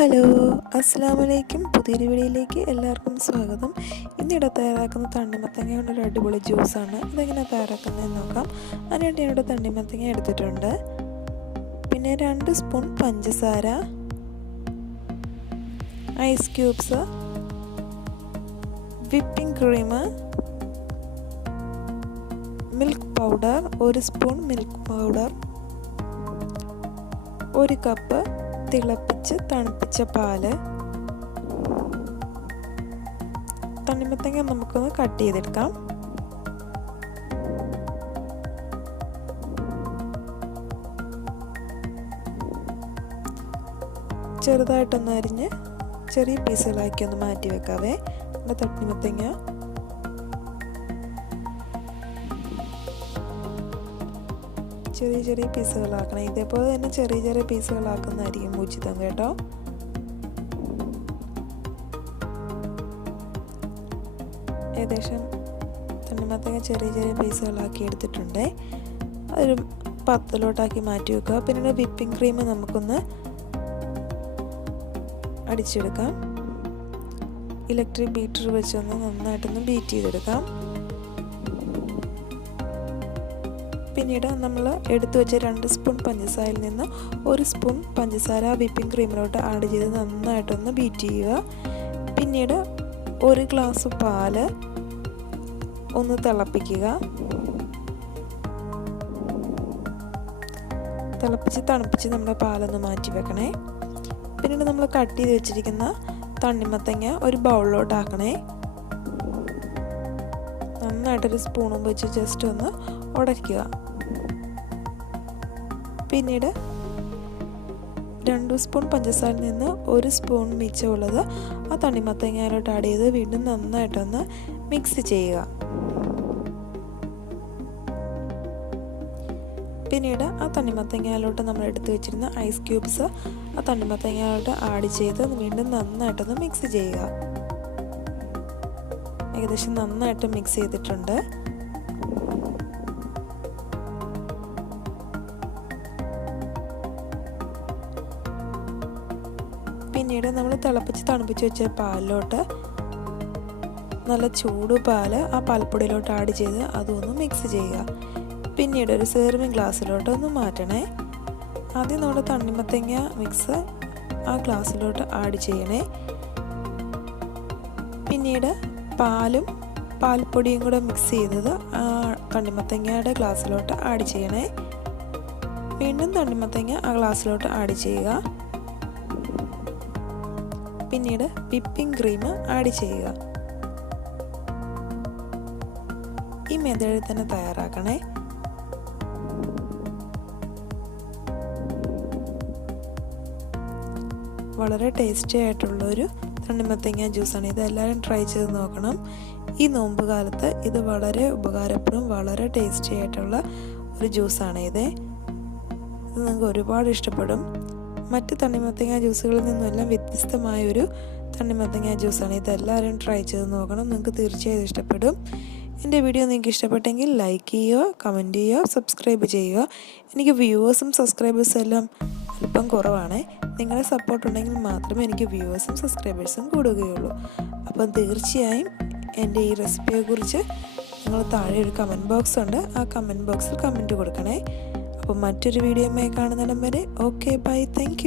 Hello അസ്സാം വലൈക്കും പുതിയൊരു വീഡിയോയിലേക്ക് എല്ലാവർക്കും സ്വാഗതം. ഇന്നിവിടെ തയ്യാറാക്കുന്ന തണ്ണിമത്തങ്ങ കൊണ്ടൊരു അടിപൊളി ജ്യൂസാണ്. ഇതെങ്ങനെ തയ്യാറാക്കുന്നതെന്ന് നോക്കാം. അതിനായിട്ട് ഞാനിവിടെ തണ്ണിമത്തങ്ങ എടുത്തിട്ടുണ്ട്. പിന്നെ രണ്ട് സ്പൂൺ പഞ്ചസാര ice cubes whipping cream milk powder ഒരു സ്പൂൺ മിൽക്ക് പൗഡർ ഒരു കപ്പ് തിളപ്പിച്ച് തണുപ്പിച്ച പാൽ. തണ്ണിമത്തങ്ങ നമുക്കൊന്ന് കട്ട് ചെയ്തെടുക്കാം. ചെറുതായിട്ടൊന്ന് അരിഞ്ഞ് ചെറിയ പീസുകളാക്കി ഒന്ന് മാറ്റി വെക്കാവേ. നമ്മുടെ തണ്ണിമത്തങ്ങ ചെറിയ ചെറിയ പീസുകളാക്കണം. ഇതേപോലെ തന്നെ ചെറിയ ചെറിയ പീസുകളാക്കുന്നതായിരിക്കും ഉചിതം കേട്ടോ. ഏകദേശം തണ്ണിമത്തങ്ങ ചെറിയ ചെറിയ പീസുകളാക്കി എടുത്തിട്ടുണ്ട്. ഒരു പത്തിലോട്ടാക്കി മാറ്റി വെക്കുക. പിന്നീട് വിപ്പിംഗ് ക്രീം നമുക്കൊന്ന് അടിച്ചെടുക്കാം. ഇലക്ട്രിക് ബീറ്റർ വെച്ചൊന്ന് നന്നായിട്ടൊന്ന് ബീറ്റ് ചെയ്തെടുക്കാം. പിന്നീട് നമ്മൾ എടുത്തു വെച്ച രണ്ട് സ്പൂൺ പഞ്ചസാരയിൽ നിന്ന് ഒരു സ്പൂൺ പഞ്ചസാര വിപ്പിംഗ് ക്രീമിലോട്ട് ആഡ് ചെയ്ത് നന്നായിട്ടൊന്ന് ബീറ്റ് ചെയ്യുക. പിന്നീട് ഒരു ഗ്ലാസ് പാൽ ഒന്ന് തിളപ്പിക്കുക. തിളപ്പിച്ച് തണുപ്പിച്ച് നമ്മുടെ പാലൊന്ന് മാറ്റി വെക്കണേ. പിന്നീട് നമ്മൾ കട്ട് ചെയ്ത് വെച്ചിരിക്കുന്ന തണ്ണിമത്തങ്ങ ഒരു ബൗളിലോട്ട് ആക്കണേ. നന്നായിട്ടൊരു സ്പൂണും വെച്ച് ജസ്റ്റ് ഒന്ന് ഉടയ്ക്കുക. പിന്നീട് രണ്ട് സ്പൂൺ പഞ്ചസാരയിൽ നിന്ന് ഒരു സ്പൂൺ മിച്ചമുള്ളത് ആ തണ്ണിമത്തങ്ങയിലോട്ട് ആഡ് ചെയ്ത് വീണ്ടും നന്നായിട്ടൊന്ന് മിക്സ് ചെയ്യുക. പിന്നീട് ആ തണ്ണിമത്തങ്ങയിലോട്ട് നമ്മൾ എടുത്തു വെച്ചിരുന്ന ഐസ് ക്യൂബ്സ് ആ തണ്ണിമത്തങ്ങയിലോട്ട് ആഡ് ചെയ്ത് വീണ്ടും നന്നായിട്ടൊന്ന് മിക്സ് ചെയ്യുക. ഏകദേശം നന്നായിട്ട് മിക്സ് ചെയ്തിട്ടുണ്ട്. പിന്നീട് നമ്മൾ തിളപ്പിച്ച് തണുപ്പിച്ച് വെച്ച പാലിലോട്ട് നല്ല ചൂട് പാൽ ആ പാൽപ്പൊടിയിലോട്ട് ആഡ് ചെയ്ത് അതൊന്ന് മിക്സ് ചെയ്യുക. പിന്നീട് ഒരു സെർവിങ് ഗ്ലാസ്സിലോട്ട് ഒന്ന് മാറ്റണേ. ആദ്യം നമ്മുടെ തണ്ണിമത്തങ്ങ മിക്സ് ആ ഗ്ലാസ്സിലോട്ട് ആഡ് ചെയ്യണേ. പിന്നീട് പാലും പാൽപ്പൊടിയും കൂടെ മിക്സ് ചെയ്തത് ആ തണ്ണിമത്തങ്ങയുടെ ഗ്ലാസ്സിലോട്ട് ആഡ് ചെയ്യണേ. വീണ്ടും തണ്ണിമത്തങ്ങ ആ ഗ്ലാസ്സിലോട്ട് ആഡ് ചെയ്യുക. പിന്നീട് വിപ്പിംഗ് ക്രീം ആഡ് ചെയ്യുക. ഈ മെതേഴി തന്നെ തയ്യാറാക്കണേ. വളരെ ടേസ്റ്റി ആയിട്ടുള്ളൊരു തണ്ണിമത്തങ്ങ ജ്യൂസാണ് ഇത് എല്ലാവരും ട്രൈ ചെയ്ത് നോക്കണം. ഈ നോമ്പ് കാലത്ത് ഇത് വളരെ ഉപകാരപ്പെടും വളരെ ടേസ്റ്റി ആയിട്ടുള്ള ഒരു ജ്യൂസാണ് ഇത്. ഇത് നിങ്ങൾക്ക് ഒരുപാട് ഇഷ്ടപ്പെടും. മറ്റ് തണ്ണിമത്തങ്ങ ജ്യൂസുകളിൽ നിന്നെല്ലാം വ്യത്യസ്തമായ ഒരു തണ്ണിമത്തങ്ങ ജ്യൂസാണ് ഇതെല്ലാവരും ട്രൈ ചെയ്ത് നോക്കണം. നിങ്ങൾക്ക് തീർച്ചയായും ഇഷ്ടപ്പെടും. എന്റെ വീഡിയോ നിങ്ങൾക്ക് ഇഷ്ടപ്പെട്ടെങ്കിൽ ലൈക്ക് ചെയ്യുക കമന്റ് ചെയ്യുക സബ്സ്ക്രൈബ് ചെയ്യുക. എനിക്ക് വ്യൂവേഴ്സും സബ്സ്ക്രൈബേഴ്സും എല്ലാം അല്പം കുറവാണ്. നിങ്ങളുടെ സപ്പോർട്ട് ഉണ്ടെങ്കിൽ മാത്രമേ എനിക്ക് വ്യൂവേഴ്സും സബ്സ്ക്രൈബേഴ്സും കൂടുകയുള്ളൂ. അപ്പോൾ തീർച്ചയായും എന്റെ ഈ റെസിപ്പിയെക്കുറിച്ച് നിങ്ങൾ താഴെ ഒരു കമന്റ് ബോക്സ് ഉണ്ട്. ആ കമന്റ് ബോക്സിൽ കമന്റ് കൊടുക്കണേ. അപ്പോൾ മറ്റൊരു വീഡിയോയുമായി കാണുന്നിടം വരെ ഓക്കെ ബൈ താങ്ക്